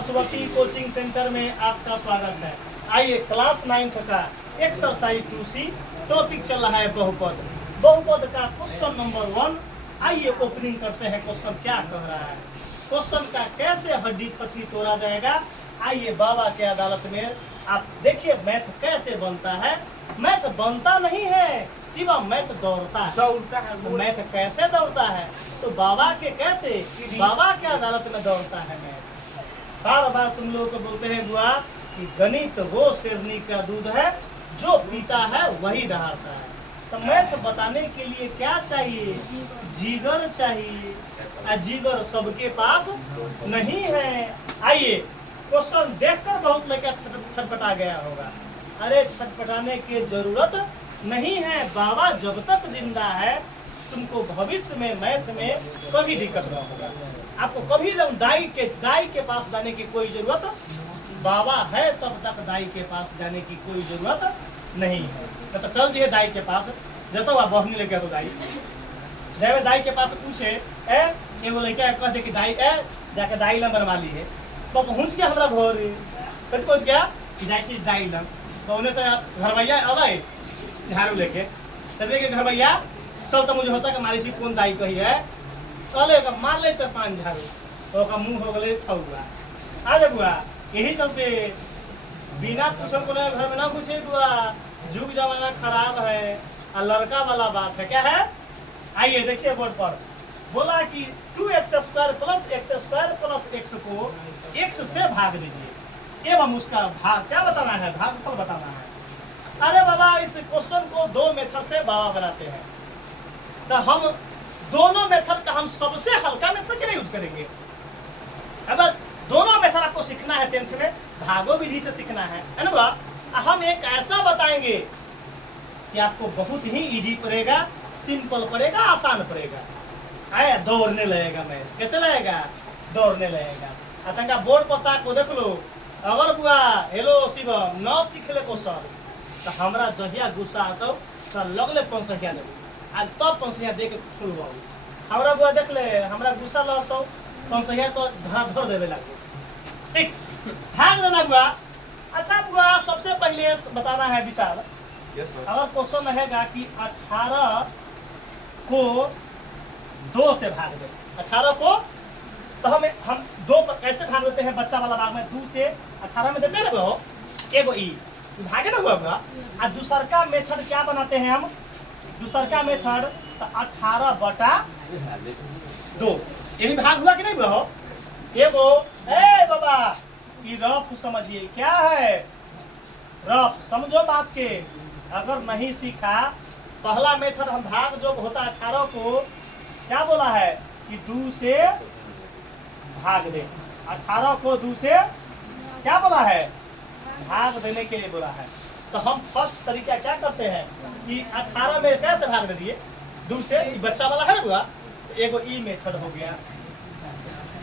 Saraswati coaching centre में आपका स्वागत है। आइए क्लास 9th का एक्सरसाइज 2C टॉपिक चल रहा है बहुपद। बहुपद का क्वेश्चन नंबर 1। आइए ओपनिंग करते हैं। क्वेश्चन क्या कह रहा है, क्वेश्चन का कैसे हड्डी पट्टी तोड़ा जाएगा। आइए बाबा के अदालत में आप देखिए मैथ कैसे बनता है। मैथ बनता नहीं है, सिवा मैथ दौड़ता है। मैथ कैसे दौड़ता है तो बाबा के कैसे, बाबा के अदालत में दौड़ता है मैथ। बार बार तुम लोग को बोलते हैं बुआ कि गणित वो शेरनी का दूध है, जो पीता है वही दहाड़ता है। तो मैथ बताने के लिए क्या चाहिए, जिगर चाहिए। जिगर सबके पास नहीं है। आइए क्वेश्चन देखकर बहुत लड़का छटपटा गया होगा। अरे छटपटाने की जरूरत नहीं है, बाबा जब तक जिंदा है तुमको भविष्य में मैथ में कभी दिक्कत न होगा। आपको कभी दाई के पास जाने की कोई जरूरत, बाबा है तब तक दाई के पास जाने की कोई जरूरत नहीं है। तो चल दिए दाई के पास, जतो आप बहनी लेके तो दाई जब दाई के पास पूछे एगो लड़का कहते कि दाई जाके दाई लम बनवा ली है। तो पहुँच गया हमारा घर, कभी पहुँच गया जैसे दाई लम तो उन्हें से घर भैया अब झाड़ू लेके तब के घर भैया चल तो मुझे होता कि मारी चीज कौन दाई कही है, चले मार ले 5 झाड़ू तो मुँह हो गए थुआ। आज बुआ यही चलते बिना पूछल को घर में ना घुसे बुआ, जुग जमाना खराब है और लड़का वाला बात है। क्या है, आइए देखिए बोर्ड पर बोला कि 2x² + x² + x को x से भाग दीजिए एवं उसका भाग क्या बताना है, भागफल बताना है। अरे बाबा इस क्वेश्चन को 2 मेथड से बाबा बनाते हैं। तो हम दोनों मेथड का हम सबसे हल्का मेथड के लिए यूज करेंगे। अब दोनों मेथड आपको सीखना है 10th में, भागो विधि से सीखना है ना बा। हम एक ऐसा बताएंगे कि आपको बहुत ही इजी पड़ेगा, सिंपल पड़ेगा, आसान पड़ेगा। आया दौड़ने लगेगा मैथ, कैसे लगेगा, दौड़ने लगेगा। अतंका बोर्ड पर ताक को देख लो। अगर बुआ हेलो शिवम न सीख ले क्वेश्चन तो हमरा जहिया गुस्सा आता तो लगले 5 संख्या देबो आ तब 5 संख्या दे के छोड़बो। हमरा बुआ देख ले हमरा गुस्सा लड़तो 5 संख्या तो धर देवे लागो। ठीक भाग देना बुआ। अच्छा बुआ सबसे पहले बताना है विशाल, अगर क्वेश्चन रहेगा कि 18 को 2 से भाग दे, 18 को तो हम 2 पर कैसे भाग देते हैं, बच्चा वाला भाग में 2 से 18 में देते हैं ना वो एगो ई भागे ना हुआ। और दूसर का मेथड क्या बनाते हैं हम, दूसर का मेथड तो 18/2 ये भी भाग हुआ कि नहीं हुआ। एगो ए बाबा ये रफ समझिए, क्या है रफ, समझो बात के। अगर नहीं सीखा पहला मेथड हम भाग जो होता है 18 को क्या बोला है कि 2 से भाग दे। 18 को 2 से क्या बोला है, भाग देने के लिए बोला है। तो हम फर्स्ट तरीका क्या करते हैं कि 18 में कैसे भाग दे दिए 2 से, बच्चा वाला है ना बुआ, एगो ई मेथड हो गया।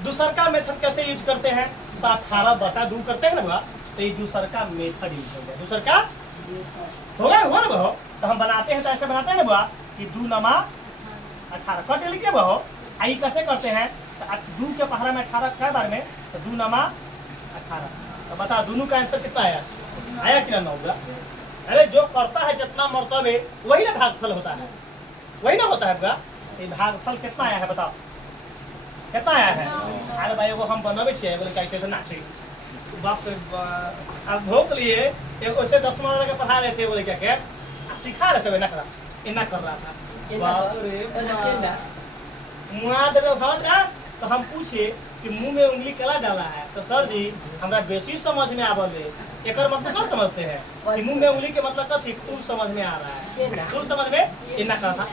दूसर का मेथड कैसे यूज करते हैं तो 18/2 करते हैं ना बुआ, तो ये दूसर का मेथड यूज हो गया। दूसर का हो गया हुआ ना बहो, तो हम बनाते हैं तो ऐसे बनाते हैं ना बुआ कि 2 नमा 18 कट लिखिए बहो। आई कैसे करते हैं तो 2 के पहाड़ा में 18 क्या बार में तो 2 नमा 18। तो बता दोनों का आंसर कितना आया कि ना होगा। अरे जो करता है जितना मर्तबे वही ना भागफल होता है, वही ना होता है बुआ। ये भागफल कितना आया है बताओ, कितना आया है। अरे भाई वो हम बनवे छे बोले कैसे से नाचे बाप रे अब भोग लिए एक ऐसे 10वां वाला के पढ़ा रहे थे, बोले क्या क्या सिखा रहे थे ना करा इतना कर रहा था। बाप रे मुआ दे भाग। तो हम पूछे कि मुंह में उंगली कला डाला है तो सर जी हमरा बेसी समझ में आवले, एकर मतलब क्या समझते हैं कि मुंह में उंगली के मतलब कथी, खूब समझ में आ रहा है, खूब समझ में इतना करना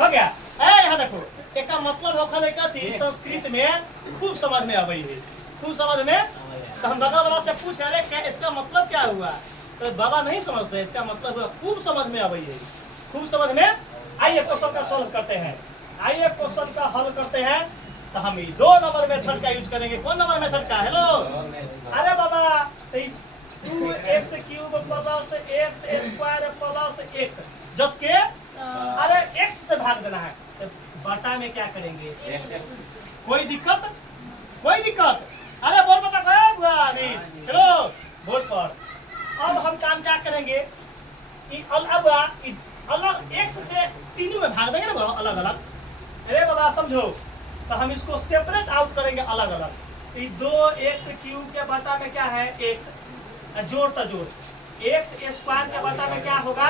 हो गया। यहाँ देखो एक मतलब होखले कथी संस्कृत में खूब समझ में आवे है, खूब समझ में। तो हम बगल वाला से पूछे अरे क्या इसका मतलब क्या हुआ, तो बाबा नहीं समझते इसका मतलब हुआ खूब समझ में आवे है, खूब समझ में। आइए क्वेश्चन का सॉल्व करते हैं, आइए क्वेश्चन का हल करते हैं। तो हम 2 नंबर मेथड का यूज करेंगे। कौन नंबर मेथड का, हेलो अरे बाबा 2x³ + x² + x जस के अरे x से भाग देना है तो बटा में क्या करेंगे, कोई दिक्कत, कोई दिक्कत। अरे बोर्ड बता कहाँ बुआ अनिल, हेलो बोर्ड पर। अब हम काम क्या करेंगे, अलग एक्स से तीनों में भाग देंगे ना बुआ, अलग अलग। अरे बाबा समझो, तो हम इसको सेपरेट आउट करेंगे अलग अलग। ये 2x क्यूब के बटा में क्या है x, जोड़ता जोड़ x स्क्वायर के बटा में क्या होगा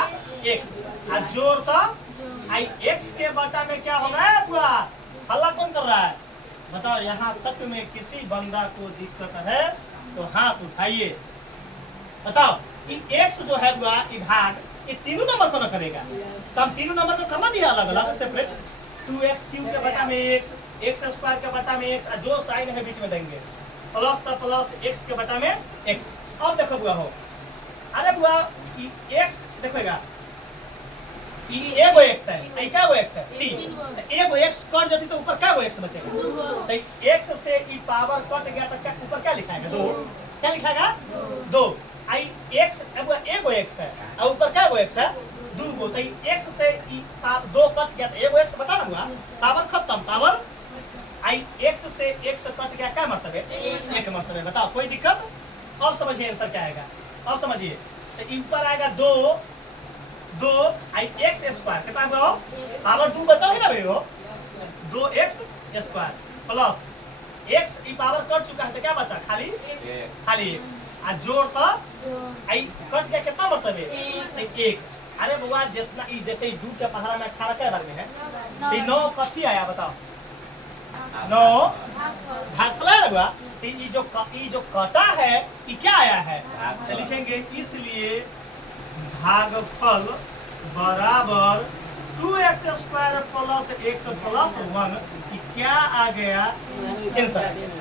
x, जोड़ता आई x के बटा में क्या होगा बुआ। हल्ला कौन कर रहा है बताओ, यहाँ तक में किसी बंदा को दिक्कत है तो हाथ उठाइए, बताओ। ये x जो है बुआ, ये भाग ये तीनों नंबर को न करेगा, तो हम तीनों नंबर को करना दिया अलग अलग सेपरेट। 2x क्यूब के बटा में x स्क्वायर के बटा में x, जो साइन है बीच में देंगे, प्लस तो प्लस x के बटा में x। अब देखो बुआ हो, अरे बुआ x देखोगा, एगो x है, क्या गो x है 3, एगो x कट जाती तो ऊपर क्या गो x बचेगा, तो x से ई पावर कट गया तो क्या ऊपर क्या लिखाएगा 2, क्या लिखाएगा 2। आई x एगो x है और ऊपर क्या गो x है 2 गो, तो x से ई 2 कट गया तो एगो x बचा ना हुआ, पावर खत्म, पावर आई x से x कट गया क्या मर्तबे 1 मर्तबे। बताओ कोई दिक्कत, अब समझिए आंसर क्या आएगा, अब समझिए। तो ऊपर आएगा 2 आई x स्क्वायर कितना हो, पावर 2 बचा है ना भाई, हो 2x स्क्वायर प्लस x ई पावर कट चुका है तो क्या बचा खाली x, आ जोड़ तो आई कट गया कितना मर्तबे 1। अरे बुआ जितना ई जैसे 2 के पहाड़ा में 18 के बारे में है, 9 कथी आया बताओ, 9 भागफल है बुआ। ये जो कटा है ये क्या आया है, तो लिखेंगे इसलिए भागफल बराबर 2x square plus x plus 1, क्या आ गया आंसर।